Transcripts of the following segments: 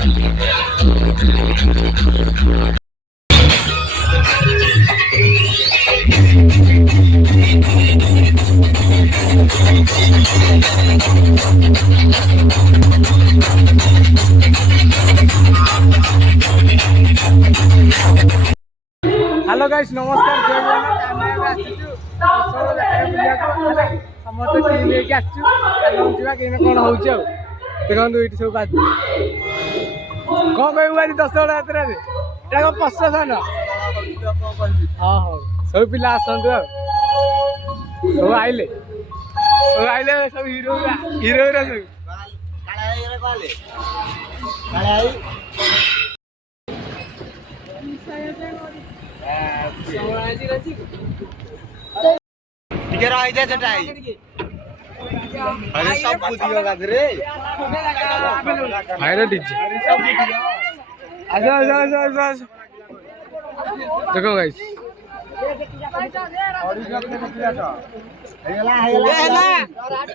Hello guys नमस्कार जय जगन्नाथ आमे आसीचु दशहरा जात्रा बुलिया समस्त टीम लेके आसीचु चलम जीवा केने कोन होउछ देखंतु इटी सब बात को कहू आज दशहरा यात्रा रे एटा को प्रशासन हां हां सब पिला आसंतु सब आइले सब हीरो रे सब काला आई ठीक है रह जा चटाई अरे सब कुछ होगा रे हाय रे डीजे आजा देखो गाइस हेला रात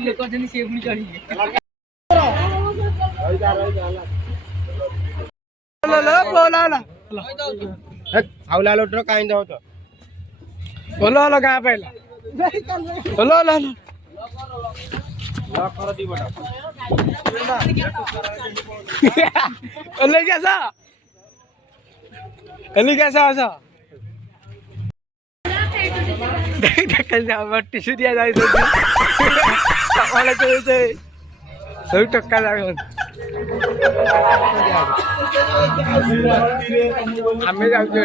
लोक जनी से पुनी चढ़ी साउला लोटर काइन दो तो बोलो लो गां पहिला बोलो लो लॉक कर दी बटा ओले कैसा आसा देख जा टिश्यू दिया जाए तो वाले तो सब टक्का जाए आमे जाउछु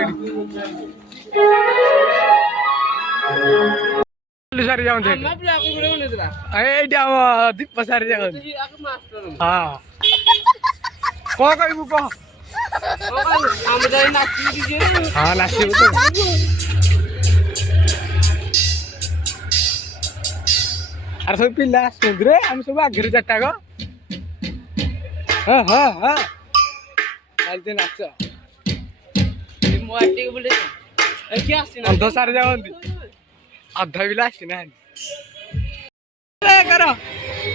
एडी सारी जाउँ देख हम प्ले आको गुडे नेतरा एडी हम दीप सारी जाउँ आको मास्टर हां को कहबू को हम जाई नाची दीजिए हां नाची तो अरे सब पिला सुंदरे हम सब आगे जट्टा गो हाँ चलते नाच मोटी बोले क्या अंध सारे जाओ अधा भी लास्ट ना करो सब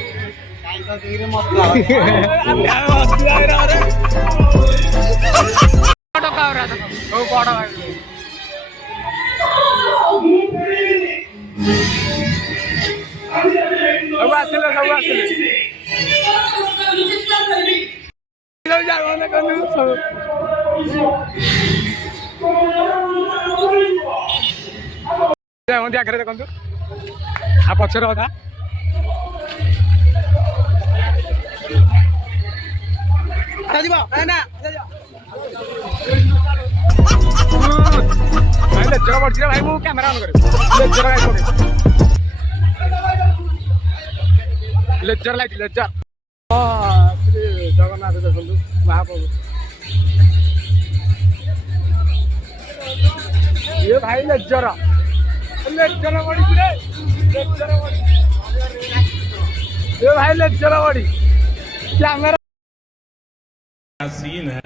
आसिले आगे देखो आ पचर अधा लेक्चर बढ़ी भाई मुझे कैमेरा ऑन कर lecture light lecture Shri Jagannath देखो महाप्रभु ये भाई लेक्चर बढ़ी ये भाई लेक्चर बढ़ी कैमेरा सीन है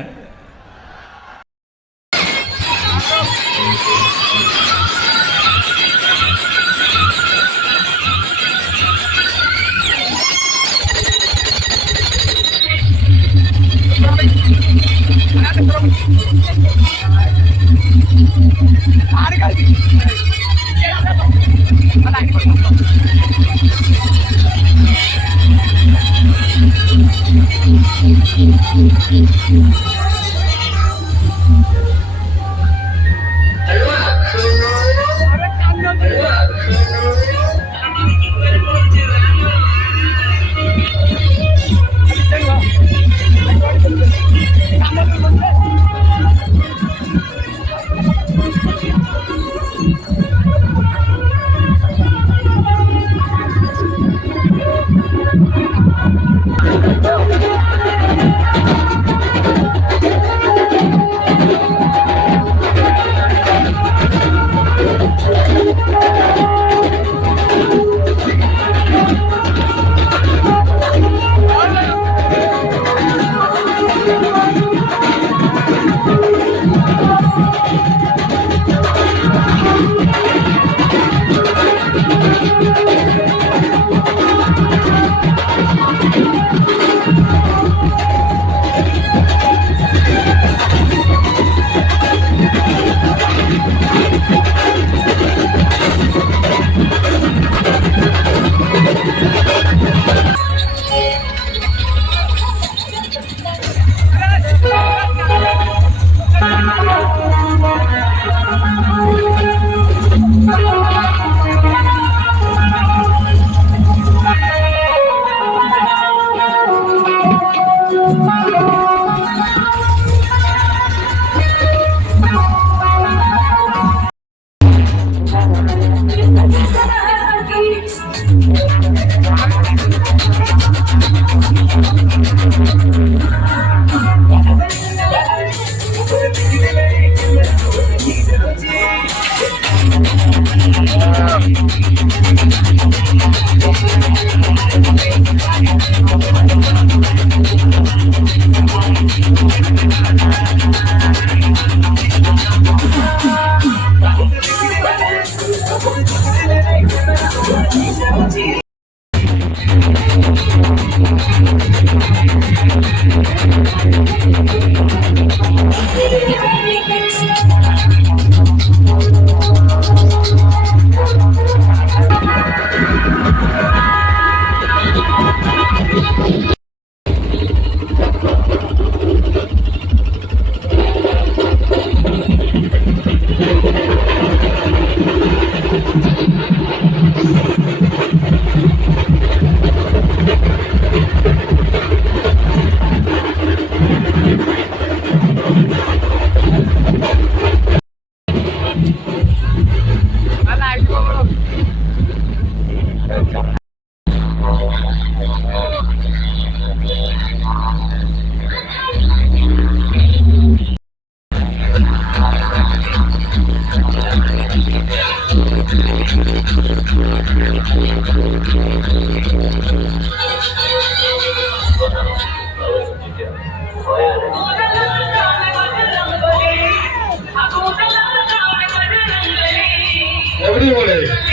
Everybody.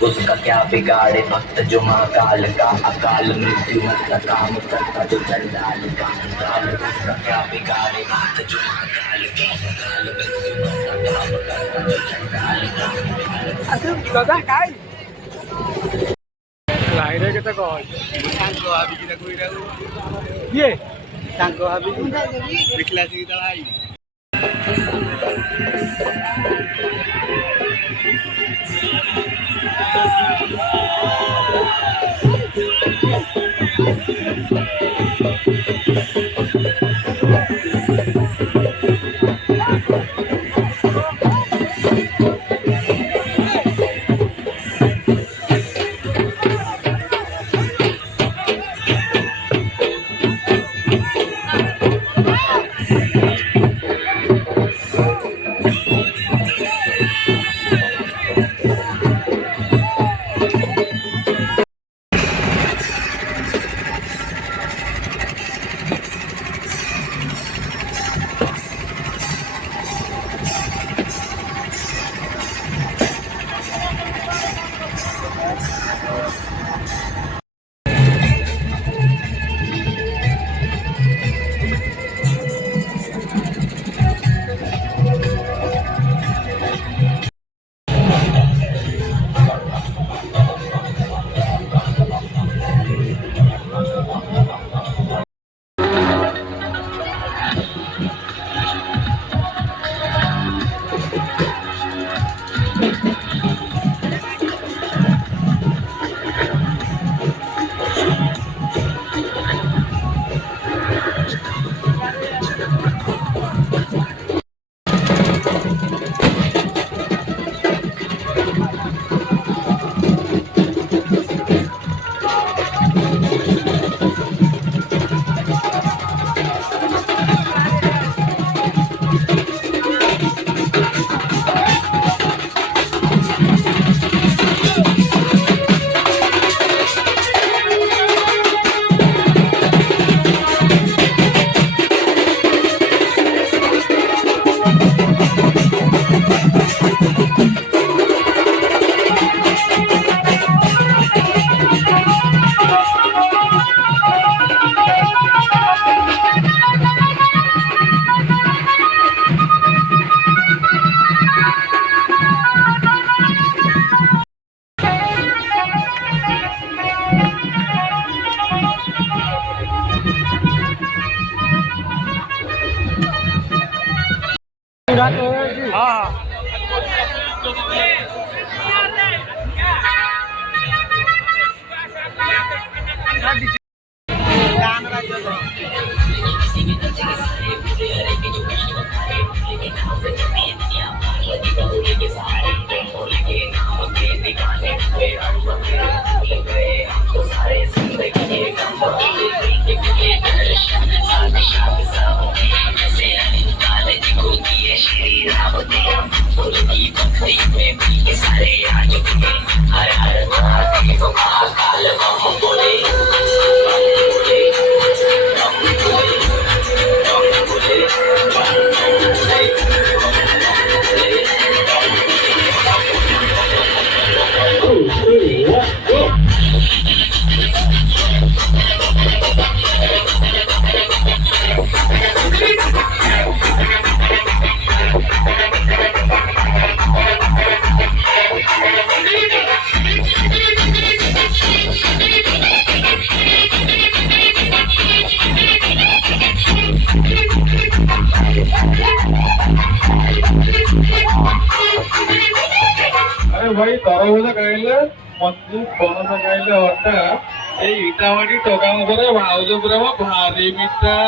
उसका क्या बिगाड़े भक्त जो महाकाल का अकाल मृत्यु मत काम करता जो चंडाल का काल उसका क्या बिगाड़े भक्त जो महाकाल का अकाल मृत्यु मत काम करता जो चंडाल का दादा काय लाइरे केते कहै ତାଙ୍କ ଭାବିକି ତାକୁ ଏଇଟା କିଏ ତାଙ୍କ ଭାବିକି ଦେଖିଲା ଆସିକି ତା ଭାଇ हाँ আরে ভাই তরভুজা খাইলে মন্দি পনস খাইলে হটা এই ইটামাটি টোকান করে ভাউজ পুরা ভারি মিঠা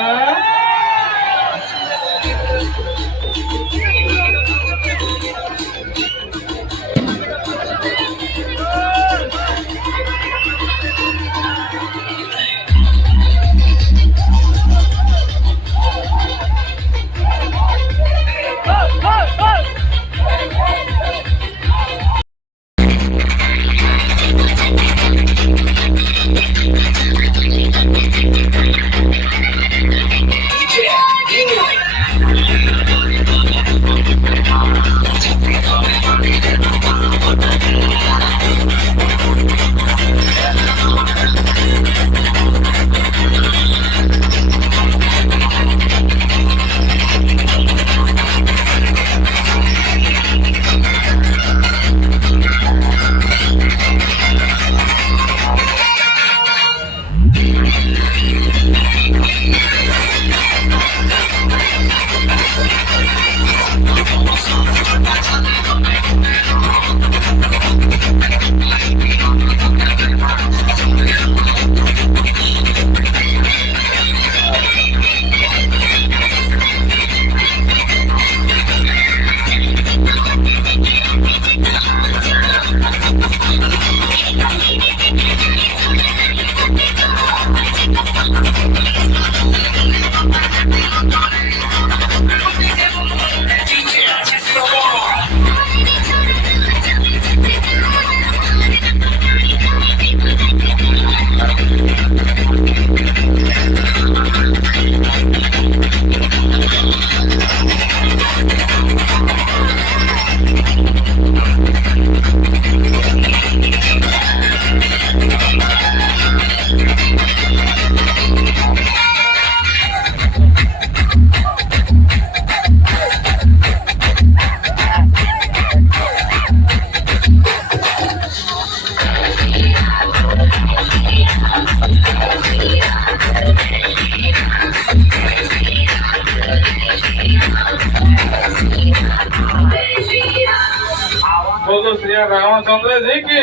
बोलो श्री रामचंद्र जी की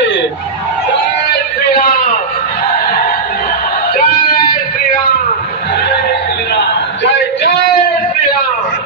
जय श्री राम जय श्री राम जय जय Shri Ram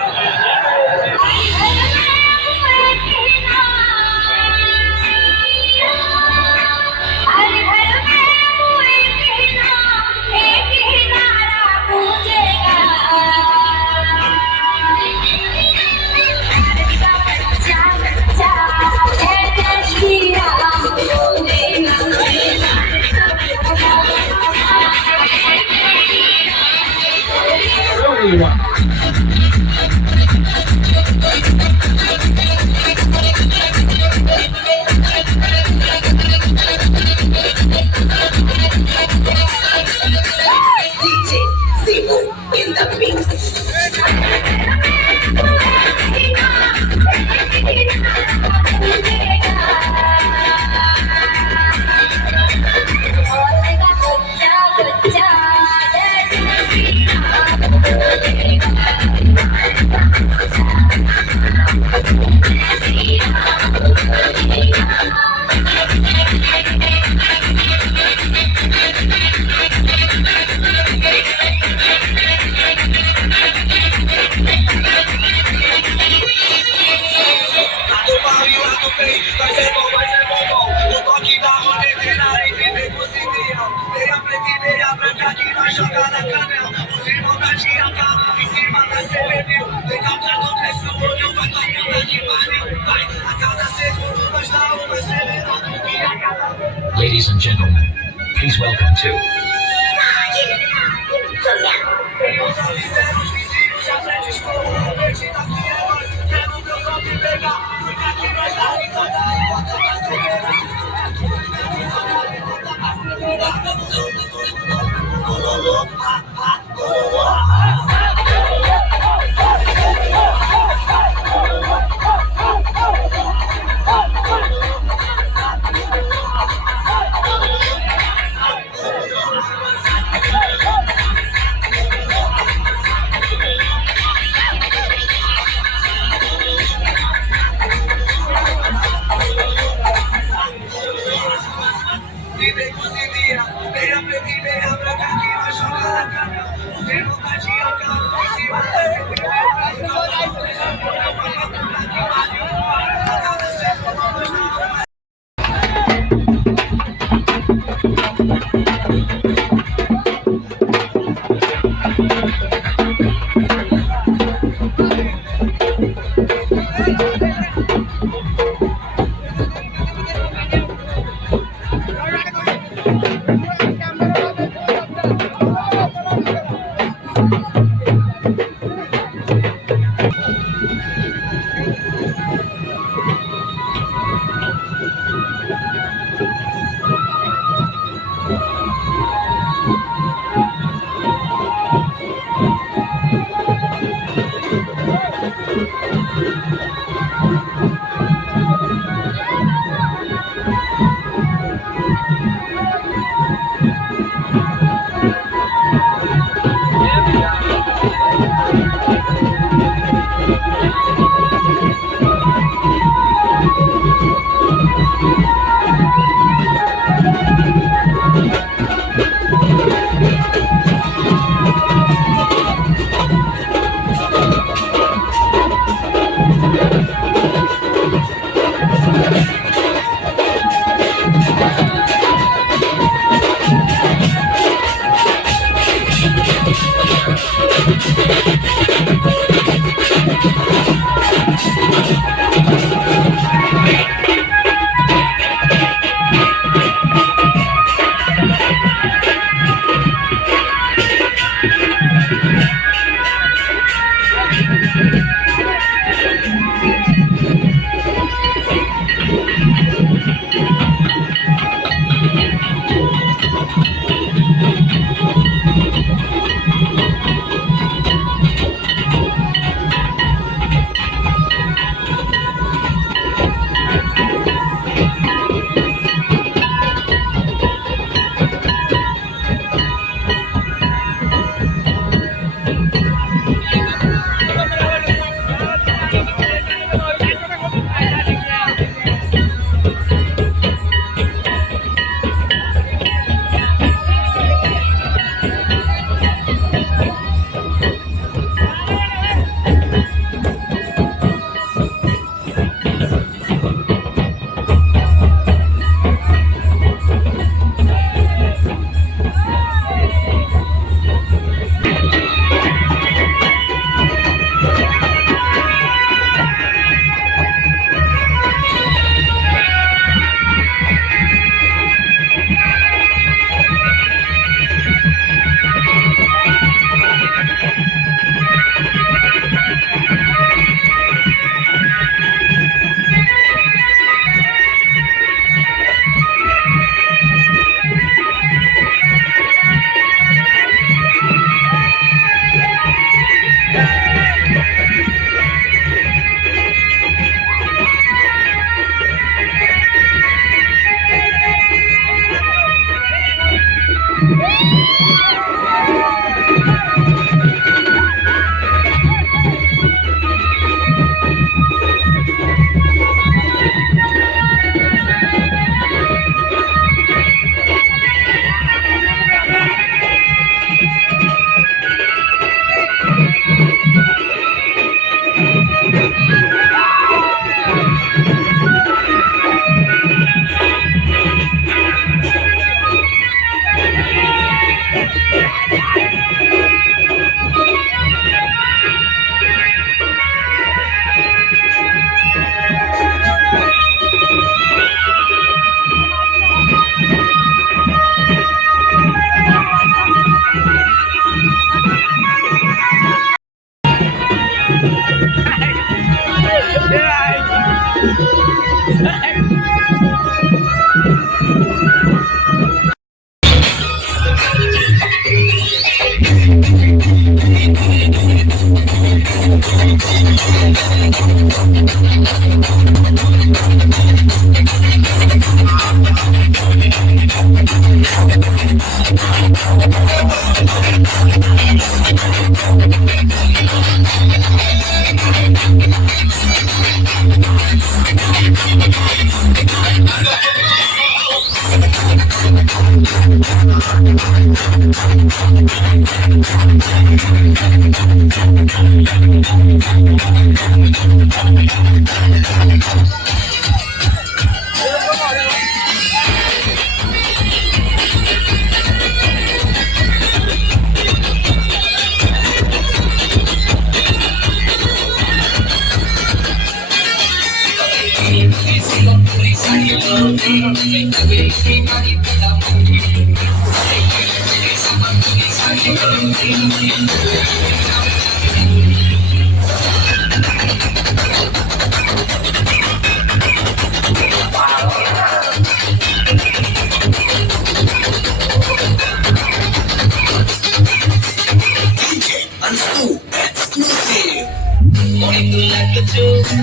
Good job. gentlemen, please welcome to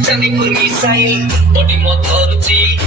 Candipur misail, body motor G.